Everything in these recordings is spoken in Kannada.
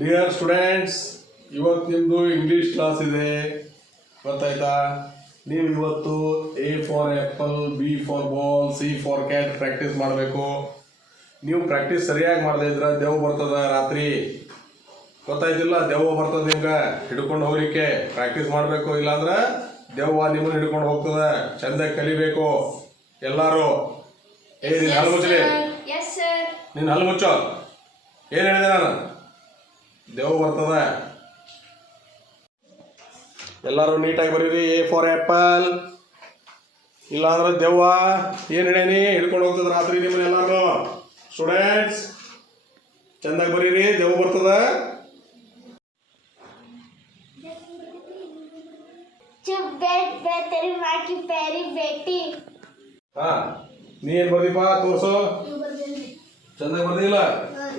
ಡಿಯರ್ ಸ್ಟೂಡೆಂಟ್ಸ್, ಇವತ್ತು ನಿಮ್ಮದು ಇಂಗ್ಲೀಷ್ ಕ್ಲಾಸ್ ಇದೆ, ಗೊತ್ತಾಯ್ತಾ? ನೀವು ಇವತ್ತು A for apple, B for ball, C for cat practice ಮಾಡಬೇಕು. ನೀವು ಪ್ರಾಕ್ಟೀಸ್ ಸರಿಯಾಗಿ ಮಾಡದೇ ಇದ್ರೆ ದೆವ್ವ ಬರ್ತದ ರಾತ್ರಿ, ಗೊತ್ತಾಯ್ತಿಲ್ಲ? ದೆವ್ವ ಬರ್ತದೆ ನಿಮ್ಗೆ ಹಿಡ್ಕೊಂಡು ಹೋಗ್ಲಿಕ್ಕೆ. ಪ್ರಾಕ್ಟೀಸ್ ಮಾಡಬೇಕು, ಇಲ್ಲಾಂದ್ರೆ ದೆವ್ವ ನಿಮ್ಮನ್ನು ಹಿಡ್ಕೊಂಡು ಹೋಗ್ತದೆ. ಚೆಂದಾಗಿ ಕಲಿಬೇಕು ಎಲ್ಲರೂ. ನಿನ್ನ ಹಲ್ಲು ಮುಚ್ಚಲಿ, ನಿನ್ನ ಹಲ್ಲು ಮುಚ್ಚೋ. ಏನು ಹೇಳಿದೆ ನಾನು? ದೆವ್ವ ಬರ್ತದ. ಎಲ್ಲರೂ ನೀಟಾಗಿ ಬರೀರಿ. ಎ ಫಾರ್ ಆ್ಯಪಲ್, ಇಲ್ಲಾಂದ್ರೆ ದೆವ್ವ ಏನು ಹೇಳೇನಿ ಹಿಡ್ಕೊಂಡು ಹೋಗ್ತದೆ ರಾತ್ರಿ ನಿಮ್ಮನ್ನ ಎಲ್ಲರೂ. ಸ್ಟೂಡೆಂಟ್ಸ್ ಚೆಂದಾಗಿ ಬರೀರಿ, ದೆವ್ವ ಬರ್ತದ. ಹಾ, ನೀ ಏನು ಬರ್ದಿಪ್ಪ ತೋರ್ಸು. ಚೆಂದಾಗಿ ಬರ್ದಿಲ್ಲ,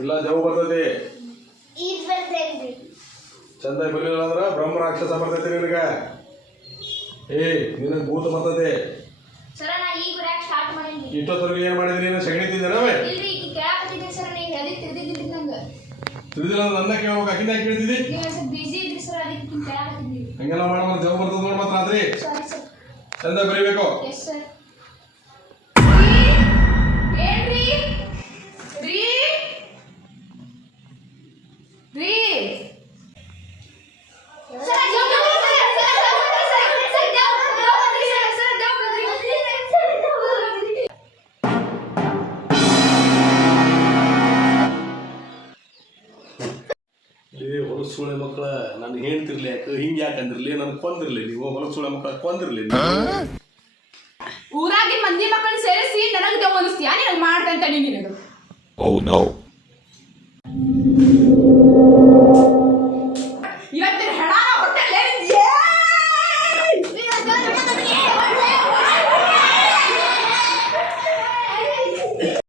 ಇಲ್ಲ ದೆವ್ವ ಬರ್ತೈತಿ. ಚಂದಾಗಿ ಬರಲಿಲ್ಲ ಅಂದ್ರೆ ಬ್ರಹ್ಮ ರಾಕ್ಷಸ ಬರ್ತೈತಿ ನಿನಗೆ. ನಿನಗೆ ಭೂತ ಬರ್ತೈತಿ. ಇಷ್ಟೊತ್ತವರೆಗೆ ಏನು ಮಾಡಿದ್ರಿ? ನೀನು ಸಗಣಿ ತಿಂದೇನವೇ? ತಿಳಿದಿಲ್ಲ ಅಂದ್ರೆ ನನ್ನ ಕೇಳ್ಬೇಕು, ಅಕ್ಕಿನ ಯಾಕೆ ಕೇಳ್ತಿದ್ದಿ? ಹಂಗೆಲ್ಲ ಮಾಡ, ದೇವ್ ಬರ್ತದ ನೋಡಿ ಮಾತ್ರ ರಾತ್ರಿ. ಚಂದಾಗಿ ಬರೀಬೇಕು. ಹೊಲಸುಳೆ ಮಕ್ಕಳ, ನಾನು ಹೇಳ್ತಿರ್ಲಿ ಯಾಕೆ ಹಿಂಗೆ ಯಾಕಂದಿರ್ಲಿ, ನನ್ ಕೊಂದಿರ್ಲಿ ನೀವು. ಹೊಲಸುಳೆ ಮಕ್ಕಳ ಕೊಂದಿರ್ಲಿ. ಊರಾಗಿ ಮಂದಿ ಮಕ್ಕಳು ಸೇರಿಸಿ ನನಗೆ ದೆವ್ವ ಅನಿಸ್ತೀಯಾ? ನೀನು ಮಾಡ್ತಂತ ನೀನು. Oh no.